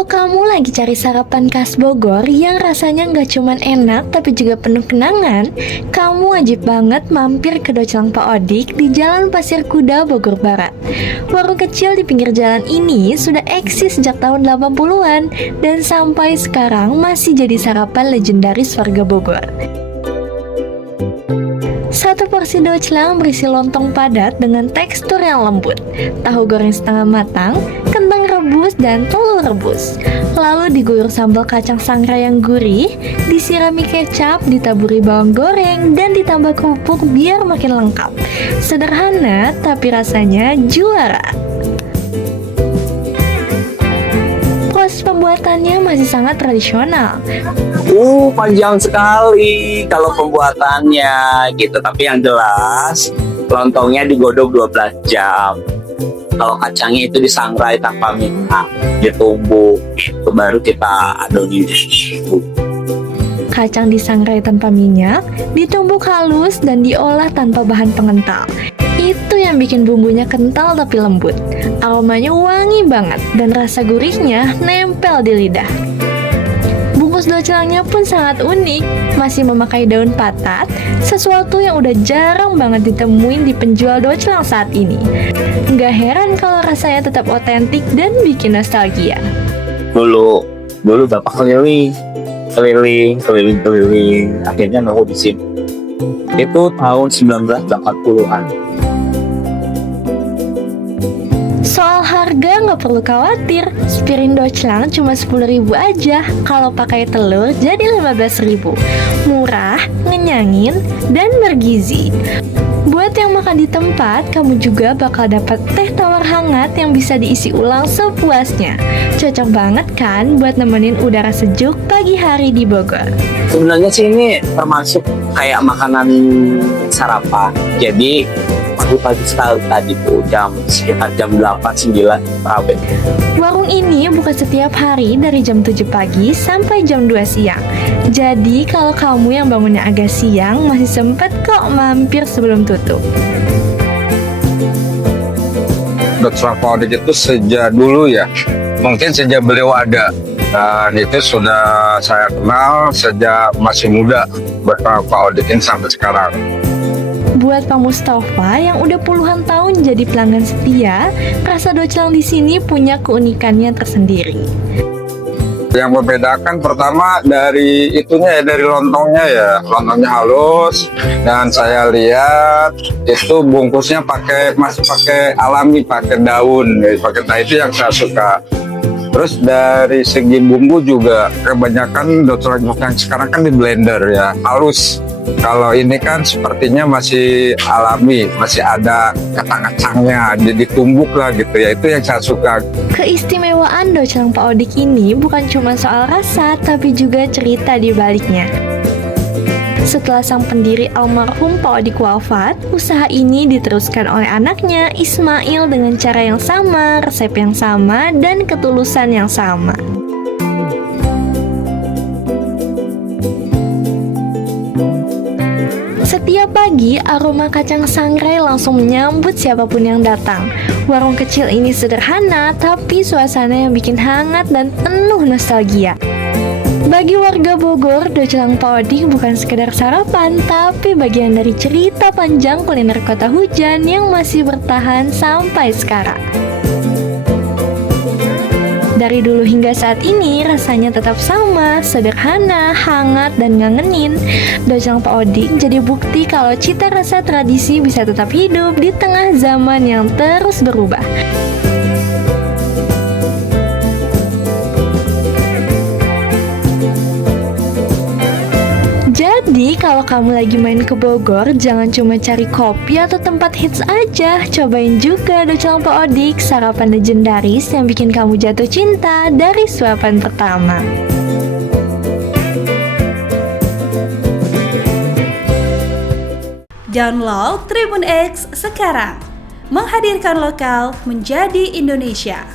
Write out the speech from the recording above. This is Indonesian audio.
Kalau kamu lagi cari sarapan khas Bogor yang rasanya nggak cuman enak tapi juga penuh kenangan, kamu wajib banget mampir ke Docelang Pak Odik di Jalan Pasir Kuda, Bogor Barat. Warung kecil di pinggir jalan ini sudah eksis sejak tahun 80-an dan sampai sekarang masih jadi sarapan legendaris warga Bogor. Satu porsi docelang berisi lontong padat dengan tekstur yang lembut, tahu goreng setengah matang, kentang rebus, dan telur rebus. Lalu diguyur sambal kacang sangrai yang gurih, disirami kecap, ditaburi bawang goreng, dan ditambah kerupuk biar makin lengkap. Sederhana, tapi rasanya juara. Proses pembuatannya masih sangat tradisional. Panjang sekali kalau pembuatannya gitu. Tapi yang jelas lontongnya digodok 12 jam. Kalau kacangnya itu disangrai tanpa minyak, ditumbuk, itu baru kita adonin. Kacang disangrai tanpa minyak, ditumbuk halus dan diolah tanpa bahan pengental. Itu yang bikin bumbunya kental tapi lembut. Aromanya wangi banget dan rasa gurihnya nempel di lidah. Bungkus docelangnya pun sangat unik, masih memakai daun patat, sesuatu yang udah jarang banget ditemuin di penjual docelang saat ini. Nggak heran kalau rasanya tetap otentik dan bikin nostalgia. Dulu bapak keliling, akhirnya nemu di sini. Itu tahun 1980-an. Soal harga nggak perlu khawatir, sepiring docelang cuma 10.000 aja. Kalau pakai telur jadi 15.000. Murah, ngenyangin, dan bergizi. Buat yang makan di tempat, kamu juga bakal dapat teh tawar hangat yang bisa diisi ulang sepuasnya. Cocok banget kan buat nemenin udara sejuk pagi hari di Bogor. Sebenarnya sih ini termasuk kayak makanan sarapan. Jadi pagi-pagi sekali tadi tuh sekitar jam 8-9 rabe. Warung ini buka setiap hari dari jam 7 pagi sampai jam 2 siang. Jadi kalau kamu yang bangunnya agak siang masih sempat kok mampir sebelum tutup. Docelang Pak Odik itu sejak dulu ya, mungkin sejak beliau ada. Dan itu sudah saya kenal sejak masih muda, Docelang Pak Odik ini sampai sekarang. Buat Pak Mustafa yang udah puluhan tahun jadi pelanggan setia, rasa docelang di sini punya keunikannya tersendiri. Yang membedakan pertama dari itunya ya, dari lontongnya ya. Lontongnya halus dan saya lihat itu bungkusnya masih pakai alami, pakai daun, itu yang saya suka. Terus dari segi bumbu juga kebanyakan docelang yang sekarang kan di blender ya, halus. Kalau ini kan sepertinya masih alami, masih ada kacang-kacangnya, jadi ditumbuk lah gitu ya, itu yang saya suka. Keistimewaan docelang Pak Odik ini bukan cuma soal rasa, tapi juga cerita di baliknya. Setelah sang pendiri almarhum Pak Odik wafat, usaha ini diteruskan oleh anaknya Ismail dengan cara yang sama, resep yang sama, dan ketulusan yang sama. Setiap pagi, aroma kacang sangrai langsung menyambut siapapun yang datang. Warung kecil ini sederhana, tapi suasana yang bikin hangat dan penuh nostalgia. Bagi warga Bogor, docelang Pak Odik bukan sekedar sarapan, tapi bagian dari cerita panjang kuliner kota hujan yang masih bertahan sampai sekarang. Dari dulu hingga saat ini, rasanya tetap sama, sederhana, hangat, dan ngangenin. Docelang Pak Odik jadi bukti kalau cita rasa tradisi bisa tetap hidup di tengah zaman yang terus berubah. Jadi kalau kamu lagi main ke Bogor, jangan cuma cari kopi atau tempat hits aja. Cobain juga docelang Pak Odik, sarapan legendaris yang bikin kamu jatuh cinta dari suapan pertama. Download Tribun X sekarang, menghadirkan lokal menjadi Indonesia.